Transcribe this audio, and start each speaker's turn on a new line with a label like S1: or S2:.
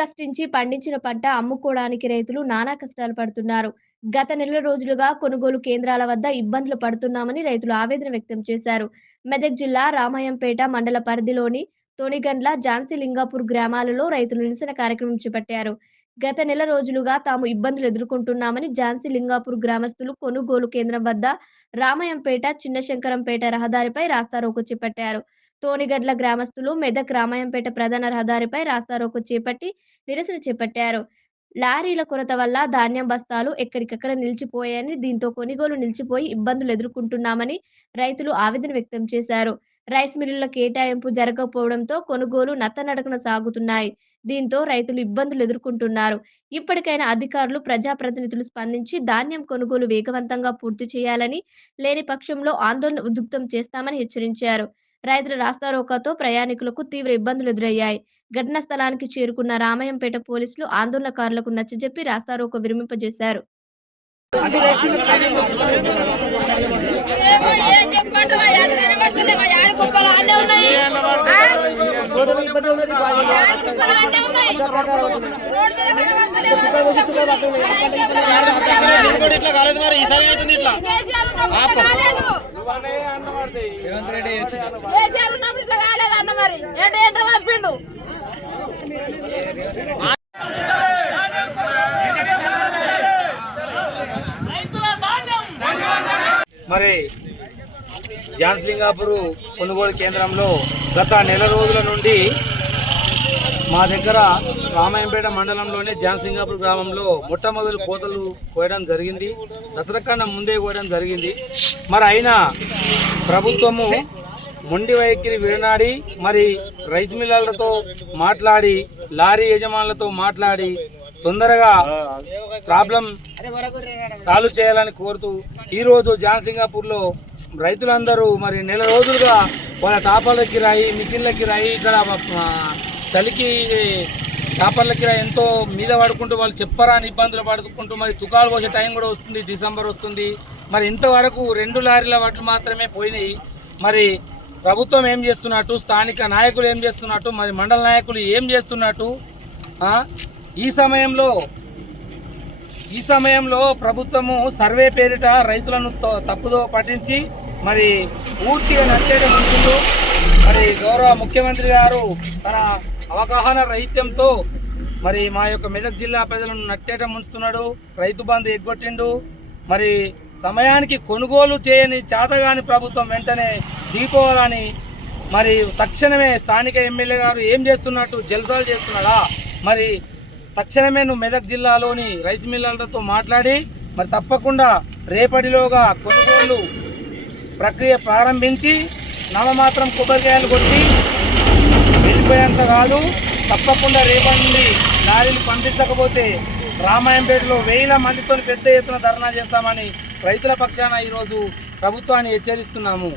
S1: కష్టించి పండించిన పంట అమ్ముకోవడానికి రైతులు నానా కష్టాలు పడుతున్నారు. గత నెల రోజులుగా కొనుగోలు కేంద్రాల వద్ద ఇబ్బందులు పడుతున్నామని రైతులు ఆవేదన వ్యక్తం చేశారు. మెదక్ జిల్లా రామాయంపేట మండల పరిధిలోని తోనిగండ్ల ఝాన్సీ లింగాపూర్ గ్రామాలలో రైతులు నిరసన కార్యక్రమం చేపట్టారు. గత నెల రోజులుగా తాము ఇబ్బందులు ఎదుర్కొంటున్నామని ఝాన్సీ లింగాపూర్ గ్రామస్తులు కొనుగోలు కేంద్రం వద్ద రామాయంపేట చిన్నశంకరంపేట రహదారిపై రాస్తారోకు చేపట్టారు. తోనిగడ్ల గ్రామస్తులు మెదక్ రామాయంపేట ప్రధాన రహదారిపై రాస్తారోకు చేపట్టి నిరసన చేపట్టారు. లారీల కొరత వల్ల ధాన్యం బస్తాలు ఎక్కడికక్కడ నిలిచిపోయాయని దీంతో కొనుగోలు నిలిచిపోయి ఇబ్బందులు ఎదుర్కొంటున్నామని రైతులు ఆవేదన వ్యక్తం చేశారు. రైస్ మిల్లుల కేటాయింపు జరగకపోవడంతో కొనుగోలు నత్తనడకన సాగుతున్నాయి. దీంతో రైతులు ఇబ్బందులు ఎదుర్కొంటున్నారు. ఇప్పటికైనా అధికారులు ప్రజాప్రతినిధులు స్పందించి ధాన్యం కొనుగోలు వేగవంతంగా పూర్తి చేయాలని లేని పక్షంలో ఆందోళన ఉద్యుక్తం చేస్తామని హెచ్చరించారు. రైతుల రాస్తారోకాతో ప్రయాణికులకు తీవ్ర ఇబ్బందులు ఎదురయ్యాయి. ఘటనా స్థలానికి చేరుకున్న రామయ్యంపేట పోలీసులు ఆందోళనకారులకు నచ్చజెప్పి రాస్తారోకో విరమింపజేశారు.
S2: ఇట్లా కాలేదు మరి ఈసారి అవుతుంది ఇట్లా
S3: కేసీఆర్ ఉన్నప్పుడు ఇట్లా కాలేదు. కేసీఆర్ ఉన్నప్పుడు ఇట్లా కాలేదు అన్న మరి. ఏంటో ఏంటో పంపిండు?
S2: మరి ఝాన్సింగాపూర్ కొనుగోలు కేంద్రంలో గత నెల రోజుల నుండి మా దగ్గర రామాయంపేట మండలంలోని జాన్సింగాపూర్ గ్రామంలో మొట్టమొదటి కోతలు కోయడం జరిగింది. దసరా కన్నా ముందే కోయడం జరిగింది. మరి అయినా ప్రభుత్వము మొండి వైఖరి విడనాడి మరి రైస్ మిల్లర్లతో మాట్లాడి లారీ యజమానులతో మాట్లాడి తొందరగా ప్రాబ్లం సాల్వ్ చేయాలని కోరుతూ ఈరోజు జాన్సింగాపూర్లో రైతులందరూ మరి నెల రోజులుగా వాళ్ళ టాపాలకి రాయి మిషన్లకి రాయి ఇక్కడ చలికి కాపర్లకి ఎంతో మీద పడుకుంటూ వాళ్ళు చెప్పరాని ఇబ్బందులు పడుకుంటూ మరి తుకాలు పోసే టైం కూడా వస్తుంది డిసెంబర్ వస్తుంది. మరి ఇంతవరకు రెండు లారీల వడ్లు మాత్రమే పోయినాయి. మరి ప్రభుత్వం ఏం చేస్తున్నట్టు స్థానిక నాయకులు ఏం చేస్తున్నట్టు మరి మండల నాయకులు ఏం చేస్తున్నట్టు ఈ సమయంలో ఈ సమయంలో ప్రభుత్వము సర్వే పేరిట రైతులను త- తప్పుదో పట్టించి మరి పూర్తిగా నట్టేట ఉంటుందో మరి గౌరవ ముఖ్యమంత్రి గారు తన అవగాహన రహిత్యంతో మరి మా యొక్క మెదక్ జిల్లా ప్రజలను నట్టేట ముంచుతున్నాడు. రైతు బంధు ఎగ్గొట్టిండు. మరి సమయానికి కొనుగోలు చేయని చేతగాని ప్రభుత్వం వెంటనే దిగిపోవాలని మరి తక్షణమే స్థానిక ఎమ్మెల్యే గారు ఏం చేస్తున్నట్టు జల్సాలు చేస్తున్నాడా? మరి తక్షణమే నువ్వు మెదక్ జిల్లాలోని రైస్ మిల్లర్లతో మాట్లాడి మరి తప్పకుండా రేపటిలోగా కొనుగోలు ప్రక్రియ ప్రారంభించి నవమాత్రం కొబ్బరికాయలు కొట్టి వెళ్ళిపోయేంత కాదు తప్పకుండా రేపటి నుండి లారీలు పంపించకపోతే రామాయంపేటలో వేల మందితో పెద్ద ఎత్తున ధర్నా చేస్తామని రైతుల పక్షాన ఈరోజు ప్రభుత్వాన్ని హెచ్చరిస్తున్నాము.